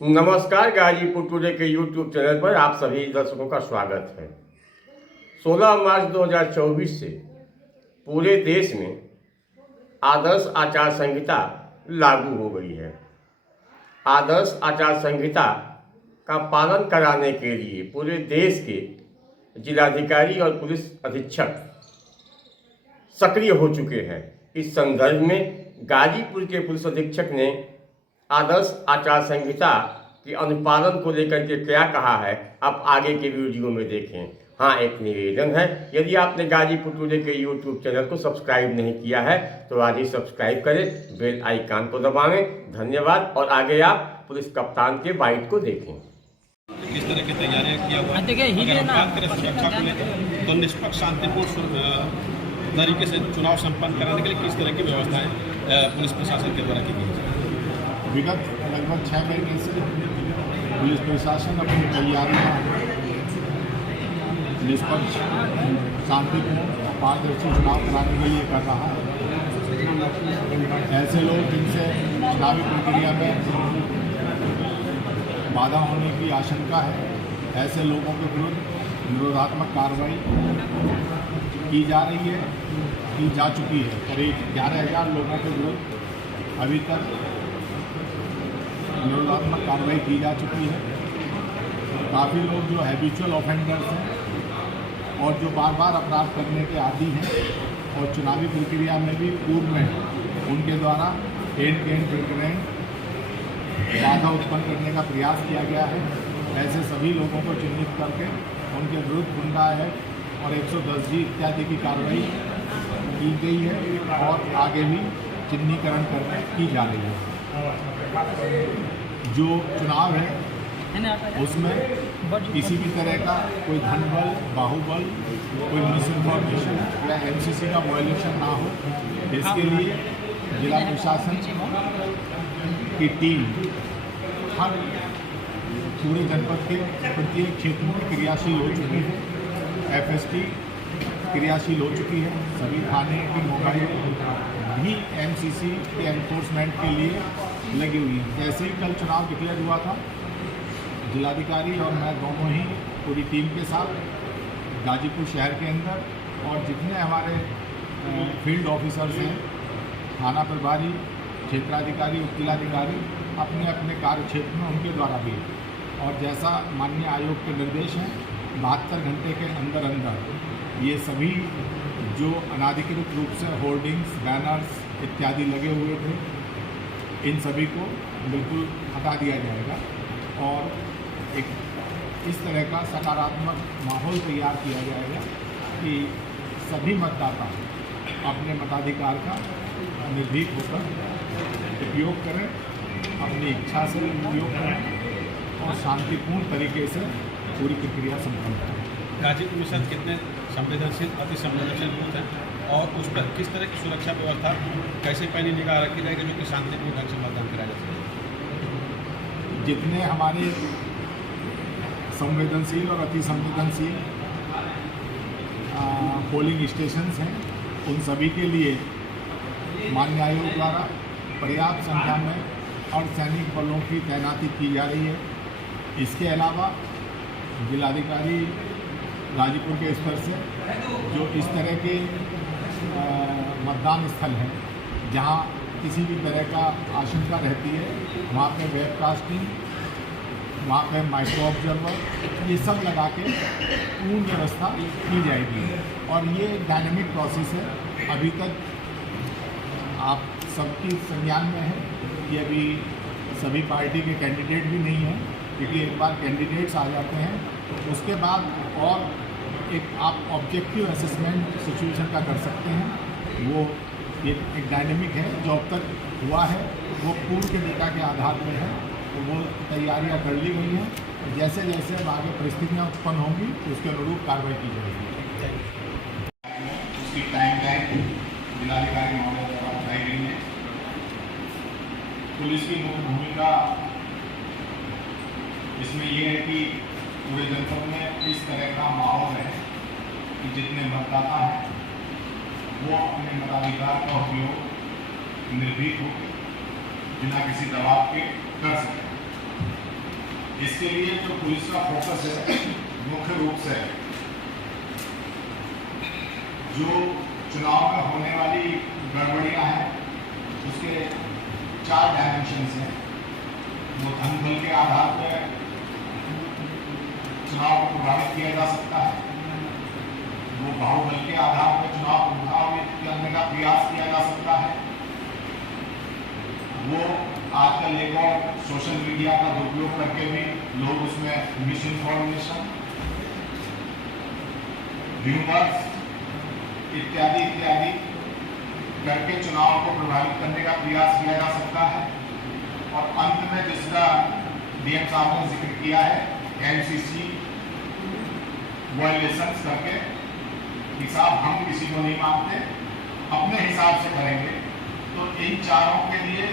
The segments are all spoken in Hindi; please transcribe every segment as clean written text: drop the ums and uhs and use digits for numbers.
नमस्कार, गाजीपुर टुडे के यूट्यूब चैनल पर आप सभी दर्शकों का स्वागत है। 16 मार्च 2024 से पूरे देश में आदर्श आचार संहिता लागू हो गई है। आदर्श आचार संहिता का पालन कराने के लिए पूरे देश के जिलाधिकारी और पुलिस अधीक्षक सक्रिय हो चुके हैं। इस संदर्भ में गाजीपुर के पुलिस अधीक्षक ने आदर्श आचार संहिता के अनुपालन को लेकर के क्या कहा है, आप आगे के वीडियो में देखें। हाँ, एक निवेदन है, यदि आपने गाजीपुर टुडे के यूट्यूब चैनल को सब्सक्राइब नहीं किया है तो आज ही सब्सक्राइब करें, बेल आइकन को दबाएं। धन्यवाद। और आगे आप पुलिस कप्तान के बाइट को देखें। किस तरह की तैयारियां किया हुआ है? बात करें सुरक्षा को लेकर तो निष्पक्ष शांतिपूर्ण तरीके से चुनाव संपन्न कराने के लिए किस तरह की व्यवस्थाएं पुलिस प्रशासन के द्वारा की गई है? विगत लगभग 6 महीने से पुलिस प्रशासन अपनी तैयारियां निष्पक्ष, शांतिपूर्ण और पारदर्शी चुनाव कराने के लिए कर रहा है। ऐसे लोग जिनसे चुनावी प्रक्रिया में बाधा होने की आशंका है, ऐसे लोगों के विरुद्ध निरोधात्मक कार्रवाई की जा रही है, की जा चुकी है। करीब 11,000 लोगों के विरुद्ध अभी तक निरोधात्मक कार्रवाई की जा चुकी है। काफ़ी लोग जो हैबिचुअल ऑफेंडर्स हैं और जो बार बार अपराध करने के आदी हैं और चुनावी प्रक्रिया में भी पूर्व में उनके द्वारा एंड टू एंड प्रक्रियाएं बाधा उत्पन्न करने का प्रयास किया गया है, ऐसे सभी लोगों को चिन्हित करके उनके विरुद्ध गुंडा एक्ट और 110G इत्यादि की कार्रवाई की गई है और आगे भी चिन्हीकरण की जा रही है। जो चुनाव है उसमें किसी भी तरह का कोई धनबल, बाहुबल, कोई मिस इन्फॉर्मेशन या MCC का वायलेशन ना हो, इसके लिए जिला प्रशासन की टीम हर पूरे जनपद के प्रत्येक क्षेत्र में क्रियाशील हो चुकी है। FST क्रियाशील हो चुकी है। सभी थाने की मोबाइल भी MCC के एनफोर्समेंट के लिए लगी हुई है। जैसे ही कल चुनाव डिक्लेयर हुआ था, जिलाधिकारी और मैं दोनों ही पूरी टीम के साथ गाजीपुर शहर के अंदर और जितने हमारे फील्ड ऑफिसर्स हैं, थाना प्रभारी, क्षेत्राधिकारी, उप जिलाधिकारी, अपने अपने कार्य क्षेत्र में उनके द्वारा भी, और जैसा माननीय आयोग के निर्देश हैं 72 घंटे के अंदर अंदर ये सभी जो अनाधिकृत रूप से होर्डिंग्स, बैनर्स इत्यादि लगे हुए थे, इन सभी को बिल्कुल हटा दिया जाएगा और एक इस तरह का सकारात्मक माहौल तैयार किया जाएगा कि सभी मतदाता अपने मताधिकार का निर्भीक होकर उपयोग करें, अपनी इच्छा से उपयोग करें और शांतिपूर्ण तरीके से पूरी प्रक्रिया संपन्न करें। गाजीपुर में सर कितने संवेदनशील, अति संवेदनशील बूथ हैं और उस पर किस तरह की सुरक्षा व्यवस्था कैसे पैनी निगाह रखी जाएगी जो कि शांतिपूर्ण ढंग से मतदान कराया जा सके? जितने हमारे संवेदनशील और अति संवेदनशील पोलिंग स्टेशंस हैं, उन सभी के लिए माननीय आयोग द्वारा पर्याप्त संख्या में और सैनिक बलों की तैनाती की जा रही है। इसके अलावा जिलाधिकारी गाजीपुर के स्तर से जो इस तरह के मतदान स्थल हैं जहां किसी भी तरह का आशंका रहती है, वहाँ पे वेबकास्टिंग, वहाँ पे माइक्रो ऑब्जर्वर, ये सब लगा के पूर्ण व्यवस्था की जाएगी। और ये डायनेमिक प्रोसेस है। अभी तक आप सबकी संज्ञान में है कि अभी सभी पार्टी के कैंडिडेट भी नहीं हैं, क्योंकि एक बार कैंडिडेट्स आ जाते हैं उसके बाद और एक आप ऑब्जेक्टिव असेसमेंट सिचुएशन का कर सकते हैं। वो एक डायनेमिक है, जो अब तक हुआ है वो पूर्व के डेटा के आधार पर है, तो वो तैयारियां कर ली गई हैं। जैसे जैसे अब आगे परिस्थितियाँ उत्पन्न होंगी उसके अनुरूप कार्रवाई की जाएगी। उसकी टाइमलाइन जिलाधिकारी महोदय द्वारा बताई गई है। पुलिस की मुख्य भूमिका इसमें यह है कि पूरे जनपद में इस तरह का माहौल है कि जितने मतदाता हैं वो अपने मताधिकार का उपयोग निर्भीक हो, बिना किसी दबाव के कर सकें। इसके लिए जो पुलिस का फोकस है मुख्य रूप से जो चुनाव में होने वाली गड़बड़ियां हैं उसके 4 डायमेंशंस हैं। वो धन बल के आधार पर चुनाव को प्रभावित किया जा सकता है, वो बाहुबल के आधार पर चुनाव प्रभावित करने का प्रयास किया जा सकता है, वो आजकल एक और सोशल मीडिया का दुरुपयोग करके भी लोग उसमें मिस इन्फॉर्मेशन, र्यूमर्स इत्यादि इत्यादि करके चुनाव को प्रभावित करने का प्रयास किया जा सकता है। और अंत में जिसका डीएम साहब ने जिक्र किया है एमसीसी वायलेशंस करके कि साहब हम किसी को नहीं मानते, अपने हिसाब से करेंगे। तो इन चारों के लिए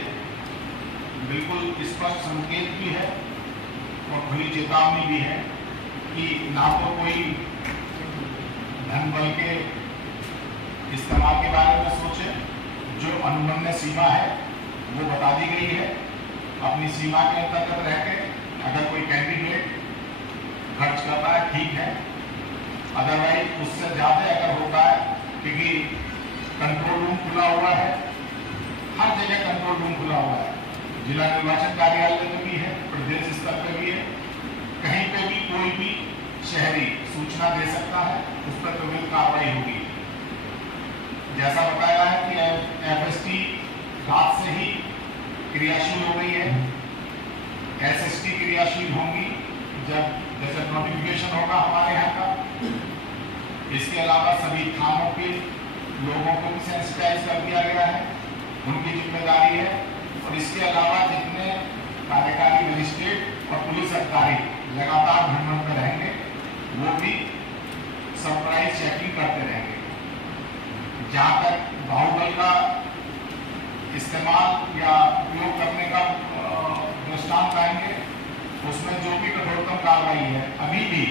बिल्कुल स्पष्ट संकेत भी है और खुली चेतावनी भी है कि ना तो कोई धन बल के इस्तेमाल के बारे में सोचे, जो अनुमन्य सीमा है वो बता दी गई है, अपनी सीमा के अंतर्गत रह के अगर कोई कैंडिडेट खर्च करता है ठीक है, अदरवाइज उससे ज्यादा अगर होता है, क्योंकि कंट्रोल रूम खुला हुआ है, हर जगह कंट्रोल रूम खुला हुआ है, जिला निर्वाचन कार्यालय में भी है, प्रदेश स्तर पर भी है, कहीं पे भी कोई भी शहरी सूचना दे सकता है, उस पर तुरंत कार्रवाई होगी। जैसा बताया है कि एफएसटी रात से ही क्रियाशील हो गई है, एसएसटी क्रियाशील होंगी जब जैसे नोटिफिकेशन होगा हमारे यहाँ का। इसके अलावा सभी थानों के लोगों को भी सेंसिटाइज कर दिया गया है, उनकी जिम्मेदारी है। और इसके अलावा जितने कार्यकारी मजिस्ट्रेट और पुलिस अधिकारी लगातार भ्रमण पर रहेंगे वो भी सरप्राइज चेकिंग करते रहेंगे। जहाँ तक बाहुबल का इस्तेमाल या उपयोग करने का दृष्टांत आएंगे, उसमें जो भी कठोरतम कार्रवाई है, अभी भी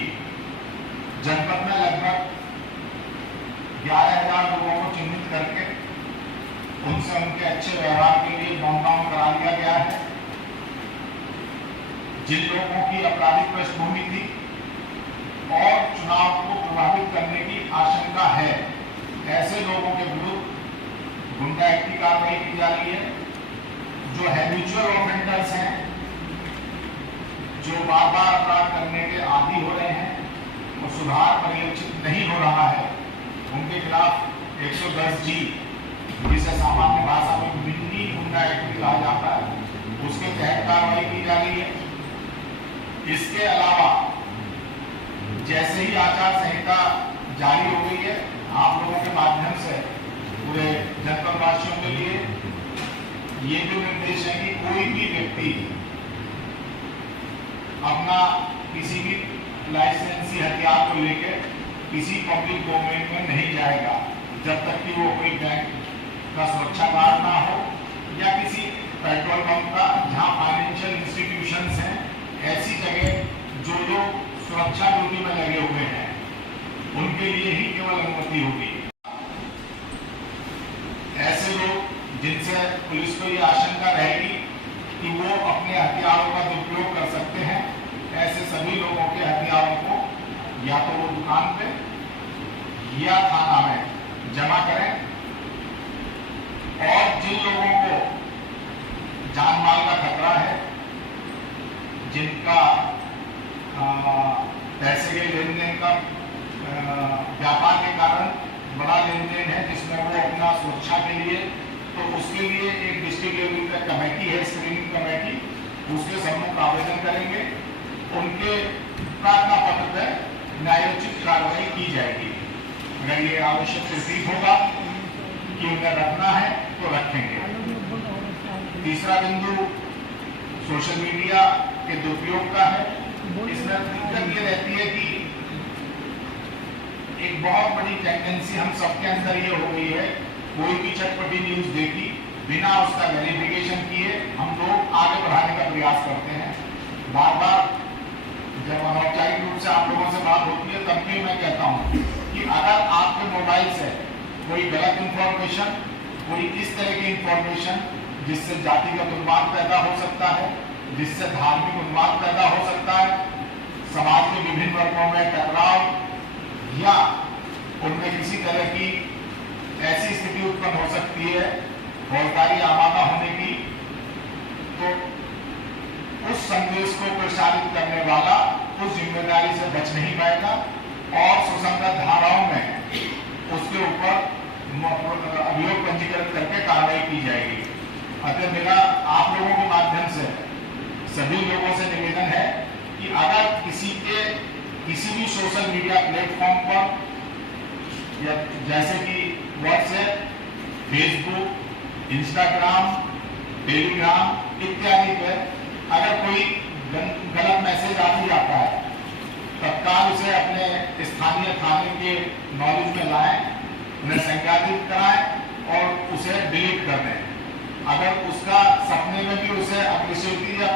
जनपद में लगभग 11,000 लोगों को चिन्हित करके उनसे उनके अच्छे व्यवहार के लिए लॉकडाउन करा दिया गया है। जिन लोगों की आपराधिक पृष्ठभूमि थी और चुनाव को प्रभावित करने की आशंका है, ऐसे लोगों के विरुद्ध गुंडा एक्ट की कार्रवाई की जा रही है। जो हैबिचुअल ऑफेंडर्स हैं, जो बार बार अपराध करने के आदी हो रहे हैं और सुधार परिलक्षित नहीं हो रहा है, उनके खिलाफ 110G, जिसे सामान्य भाषा में मिनी गुंडा एक्ट भी कहा जाता है, उसके तहत कार्रवाई की जा रही है। इसके अलावा जैसे ही आचार संहिता जारी हो गई है, आप लोगों के माध्यम से पूरे जनपद वासियों के लिए ये भी निर्देश है कि कोई भी व्यक्ति अपना किसी भी लाइसेंसी हथियार को लेकर किसी पब्लिक डोमेन में नहीं जाएगा जब तक कि वो कोई बैंक का सुरक्षा गार्ड ना हो या किसी पेट्रोल पंप का, जहाँ फाइनेंशियल इंस्टीट्यूशंस हैं, ऐसी जगह जो लोग सुरक्षा ड्यूटी में लगे हुए हैं उनके लिए ही केवल अनुमति होगी। ऐसे लोग जिनसे पुलिस को ये आशंका रहेगी कि वो अपने हथियारों का दुरुपयोग कर सकते हैं, ऐसे सभी लोगों के हथियारों को या तो वो दुकान पे या थाना में जमा करें। और जिन लोगों को जान माल का खतरा है, जिनका पैसे के लेन देन का व्यापार के कारण बड़ा लेन देन है, जिसमें वो अपना सुरक्षा के लिए, तो उसके लिए एक डिस्ट्रिक्ट लेवल का कमेटी है, स्क्रीनिंग कमेटी, उसके सम्मुख आवेदन करेंगे, उनके प्रार्थना पत्र पर न्यायोचित कार्रवाई की जाएगी। अगर ये आवश्यक प्रतीत होगा कि उन्हें रखना है तो रखेंगे। तीसरा बिंदु सोशल मीडिया के दुरुपयोग का है। इसमें दिक्कत ये रहती है कि एक बहुत बड़ी टेंडेंसी हम सबके अंदर ये हो गई है, कोई भी चटपटी न्यूज देखी बिना उसका वेरिफिकेशन किए हम लोग आगे बढ़ाने का प्रयास करते हैं। बार बार जब अनौपचारिक रूप से आप लोगों से बात होती है तब भी मैं कहता हूँ कि अगर आपके मोबाइल से कोई गलत इंफॉर्मेशन, कोई इस तरह की इंफॉर्मेशन जिससे जाति का दुर्मार्ग पैदा हो सकता है जिससे धार्मिक उन्माद पैदा हो सकता है, समाज के विभिन्न वर्गों में टकराव या उनमें किसी तरह की ऐसी स्थिति उत्पन्न हो सकती है फौजदारी आमादा होने की, तो उस संदेश को प्रसारित करने वाला उस जिम्मेदारी से बच नहीं पाएगा और सुसंगत धाराओं में उसके ऊपर अभियोग पंजीकृत करके कार्रवाई की जाएगी। अतः मेरा आप लोगों के माध्यम से सभी लोगों से निवेदन है कि अगर किसी भी सोशल मीडिया प्लेटफॉर्म पर या जैसे कि व्हाट्सएप, फेसबुक, इंस्टाग्राम, टेलीग्राम इत्यादि पर अगर कोई गलत मैसेज आ भी जाता है, तत्काल उसे अपने स्थानीय थाने के नॉलेज में लाएं, उन्हें संज्ञानित कराएं और उसे डिलीट कर दें। अगर उसका सपने में भी उसे अग्रेसिविटी या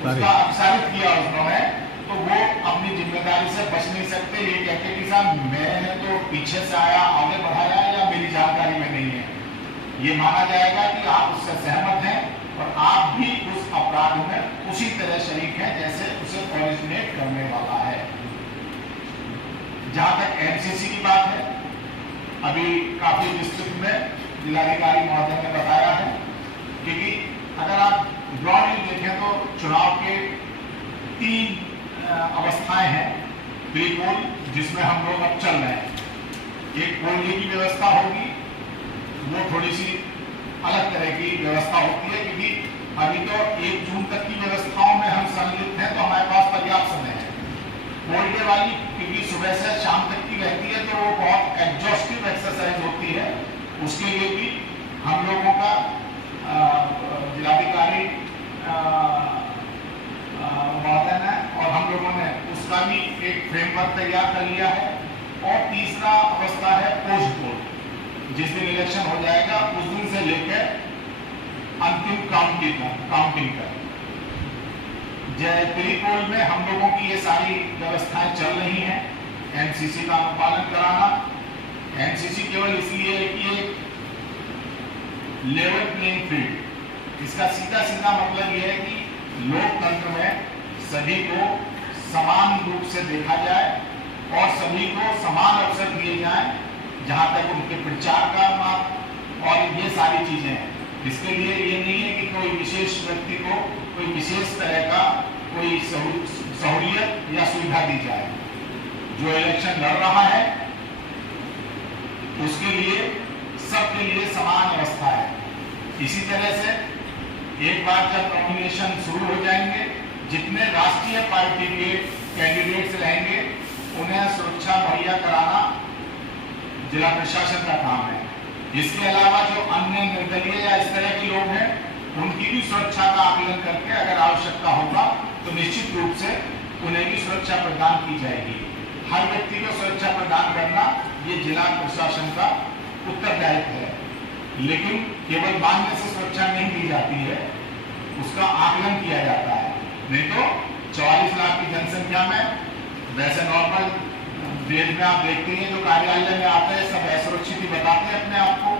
उसका अपसारित किया उन्होंने, तो वो अपनी जिम्मेदारी से बच नहीं सकते ये कहते कि साहब मैंने तो पीछे से आया, आगे बढ़ाया या मेरी जानकारी में नहीं है। ये माना जाएगा कि आप उससे सहमत हैं और आप भी उस अपराध में उसी तरह शरीक हैं जैसे उसे ओरिजिनेट करने वाला है। जहां तक एमसीसी की बात है, अभी काफी विस्तृत में जिलाधिकारी महोदय ने बताया है, क्योंकि अगर आप ब्रॉडली देखें तो चुनाव के 3 अवस्थाएं हैं प्री पोल जिसमें हम लोग अब चल रहे हैं। एक पोलिंग की व्यवस्था होगी, वो थोड़ी सी अलग तरह की व्यवस्था होती है, क्योंकि अभी तो 1 जून तक की व्यवस्थाओं में हम सम्मिलित हैं, तो हमारे पास पर्याप्त समय है। पोल डे वाली क्योंकि सुबह से शाम तक की रहती है, तो वो बहुत एग्जॉस्टिव एक्सरसाइज होती है। उसके लिए भी हम लोगों का जिलाधिकारी महोदय ने और हम लोगों ने उसका भी एक फ्रेमवर्क तैयार कर लिया है। और तीसरा अवस्था है पोस्ट पोल, जिस दिन इलेक्शन हो जाएगा उस दिन से लेकर अंतिम काउंटिंग तक। प्री पोल में हम लोगों की ये सारी व्यवस्थाएं चल रही हैं। एमसीसी का अनुपालन कराना, एमसीसी केवल इसलिए है कि ये लेवल प्लेइंग फील्ड, इसका सीधा सीधा मतलब ये है कि लोकतंत्र में सभी को समान रूप से देखा जाए और सभी को समान अवसर दिए जाएं, जहां तक उनके प्रचार का मार्ग और ये सारी चीजें हैं। इसके लिए ये नहीं है कि कोई विशेष व्यक्ति को कोई विशेष तरह का कोई सहूलियत या सुविधा दी जाए। जो इलेक्शन लड़ रहा है उसके लिए सबके लिए समान व्यवस्था है। इसी तरह से एक बार जब नॉमिनेशन शुरू हो जाएंगे, जितने राष्ट्रीय पार्टी के कैंडिडेट्स रहेंगे उन्हें सुरक्षा मुहैया कराना जिला प्रशासन का काम है। इसके अलावा जो अन्य निर्दलीय या इस तरह के लोग हैं उनकी भी सुरक्षा का आकलन करके अगर आवश्यकता होगा तो निश्चित रूप से उन्हें भी सुरक्षा प्रदान की जाएगी। हर व्यक्ति को सुरक्षा प्रदान करना ये जिला प्रशासन का उत्तरदायित्व है, लेकिन केवल मानने से सुरक्षा नहीं दी जाती है, उसका आकलन किया जाता है। नहीं तो 44 लाख की जनसंख्या में वैसे नॉर्मल देश में आप देखते हैं जो कार्यालय में आते हैं सब असुरक्षित ही बताते हैं अपने आप को।